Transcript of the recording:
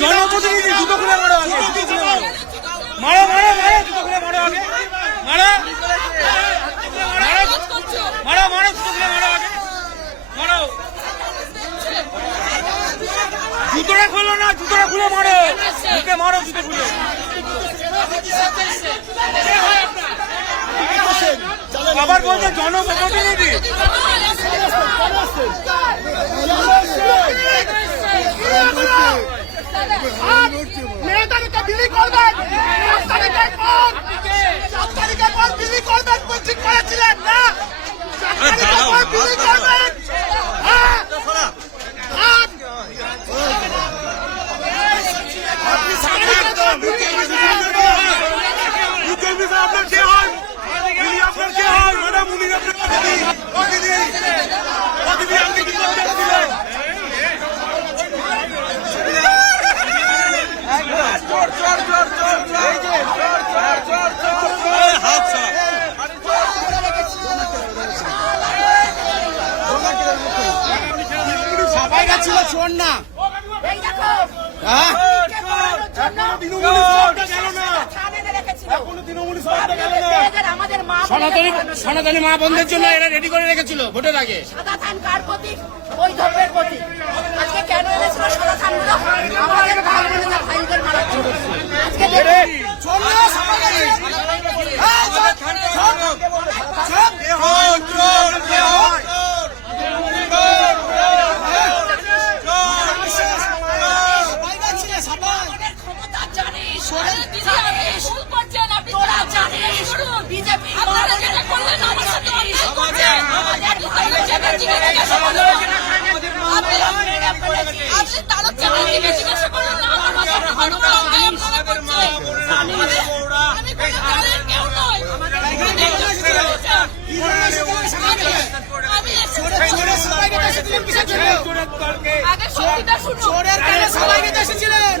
জনপ্রতিনিধি জুতো খুলে মারো আগে, জুতো খুলে মারো, মারো মারো মারো, জুতো খুলে মারো আগে, মারো মারো মারো, জুতো খুলে মারো আগে, মারো, জুতোটা খোলো না, জুতোটা খুলে মারো, মুখে মারো, জুতো খুলে। আবার বলছে জনপ্রতিনিধি, মেয়েদেরকে বিলি করবেন, 7 তারিখের পর, 7 তারিখের পর বিলি করবেন, ঠিক করেছিলেন না? 7 তারিখের পর বিলি করবেন। ছিল চোর না, সনাতনী মা বন্ধের জন্য এরা রেডি করে রেখেছিল ভোটের আগে। সাদা ধান কার প্রতীক? ওই ধর্মের প্রতীক। আজকে কেন এনেছিল সাদা ধানগুলো? আমাদের ভাই বোনেদের ভাইদের মারার জন্য। আজকে চোরের কানে সবাইকে এসেছিলেন।